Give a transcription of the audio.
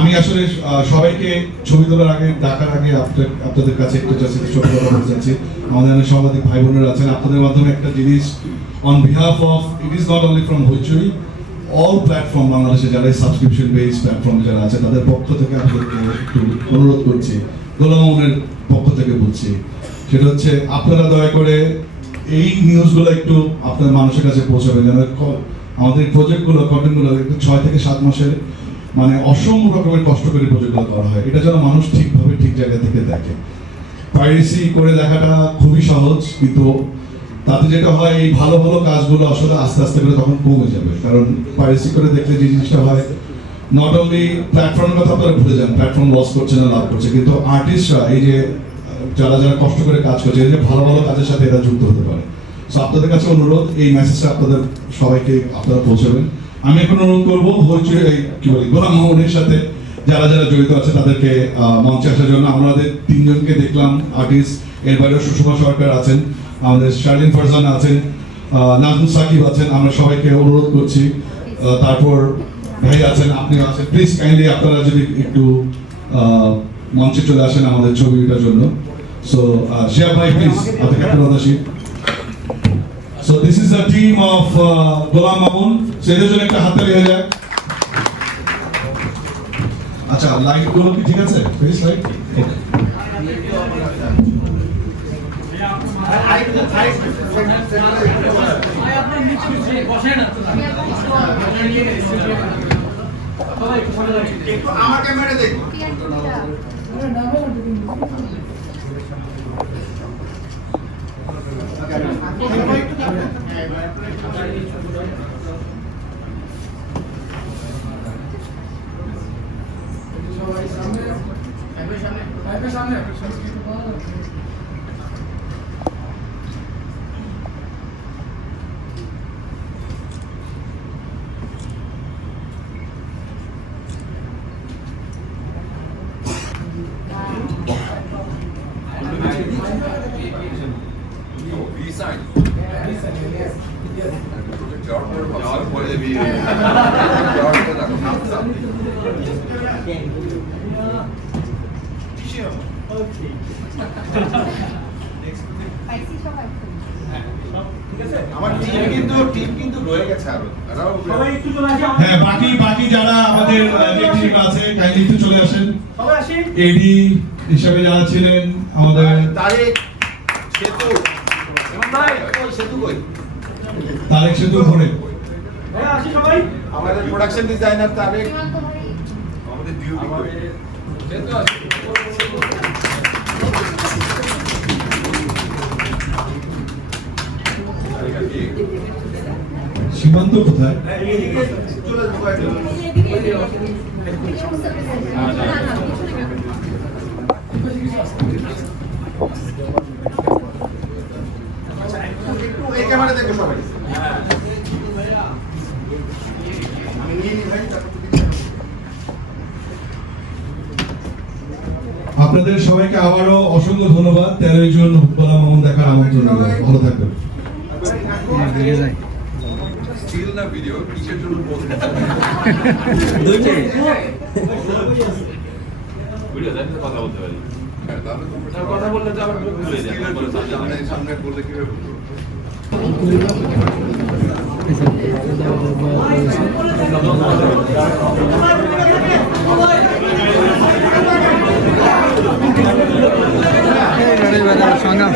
আমি আসলে সবাইকে ছবি তোলার আগে ডাকার আগে আপনাদের কাছে একটা ছোট কথা বলতে চাচ্ছি। আমাদের অনেক সাংবাদিক ভাই বোনেরা আছেন, আপনাদের মাধ্যমে একটা জিনিস on behalf of it is not only from Hoichoi, all platform বাংলাদেশে যারা সাবস্ক্রিপশন বেস প্ল্যাটফর্মে যারা আছে তাদের পক্ষ থেকে আপনাদেরকে একটু অনুরোধ করছি, গোলাম মামুনের পক্ষ থেকে বলছি, সেটা হচ্ছে আপনারা দয়া করে এই নিউজগুলো একটু আপনার মানুষের কাছে পৌঁছাবেন, যেন আমাদের প্রজেক্টগুলো কন্টেন্টগুলো একটু 6 থেকে 7 মাসের মানে অসম্ভব রকমের কষ্ট করে প্রজেক্টগুলো করা হয়, এটা যেন মানুষ ঠিকভাবে ঠিক জায়গা থেকে দেখে। পাইরেসি করে দেখাটা খুবই সহজ, কিন্তু তাতে যেটা হয় এই ভালো ভালো কাজগুলো আসলে আস্তে আস্তে করে তখন কমে যাবে। কারণ পাইরেসি করে দেখলে যে জিনিসটা হয়, নট অনলি প্ল্যাটফর্মের কথা আপনারা ভুলে যান, প্ল্যাটফর্ম লস করছে না লাভ করছে, কিন্তু আর্টিস্টরা এই যে যারা যারা কষ্ট করে কাজ করছে, এই যে ভালো ভালো কাজের সাথে এরা যুক্ত হতে পারে। সো আপনাদের কাছে অনুরোধ, এই মেসেজটা আপনাদের সবাইকে আপনারা পৌঁছাবেন। আমি এখন অনুরোধ করবো গোলাম মামুনের সাথে যারা যারা জড়িত আছে তাদেরকে মঞ্চে আসার জন্য। আমাদের 3 জনকে দেখলাম আর্টিস্ট, এর বাইরেও সুষমা সরকার আছেন, আমাদের শারলিন ফারজানা আছেন, নাজমুল সাকিব আছেন, আমরা সবাইকে অনুরোধ করছি। তারপর ভাই আছেন, আপনিও আছেন, প্লিজ কাইন্ডলি আপনারা যদি একটু মঞ্চে চলে আসেন আমাদের ছবিটার জন্য। সো শিয়া ভাই প্লিজ, আপনাকে প্রদাসী। So this is a team of Golam Mamun. So এদের জন্য একটা হাতে লেগে যায়। আচ্ছা, লাইট গুলো কি ঠিক আছে? Face light okay. আমার ক্যামেরা দেখ। আমার টিম কিন্তু রয়ে গেছে আরো। হ্যাঁ, বাকি যারা আমাদের টিম আছে কাইন্ডলি একটু চলে আসেন। সবাই আসেন। এডি হিসেবে যারা ছিলেন আমাদের তারেক সেতু, ভাই ওই সেতু কই? তারেক সেতু ঘরে। ভাই আসি সবাই। আমাদের প্রোডাকশন ডিজাইনার তারেক, আমাদের ডিউটি কই? সেতু আসি। সীমান্ত কোথায়? এই ক্যামেরা দেখো সবাই। আপনাদের সবাইকে আবারও অসংখ্য ধন্যবাদ। 13 জুন গোলাম মামুন দেখার আমন্ত্রণ রইল। ভালো থাকবেন। স্টিল না ভিডিও কিসের জন্য বলতে? দুইটাই ভিডিও দেখতে কথা বলতে পারি। হ্যাঁ, তাহলে তো কথা বললে তো আবার ভুলে যাই। সামনে বললে কিভাবে বলবো? সংগ্রাম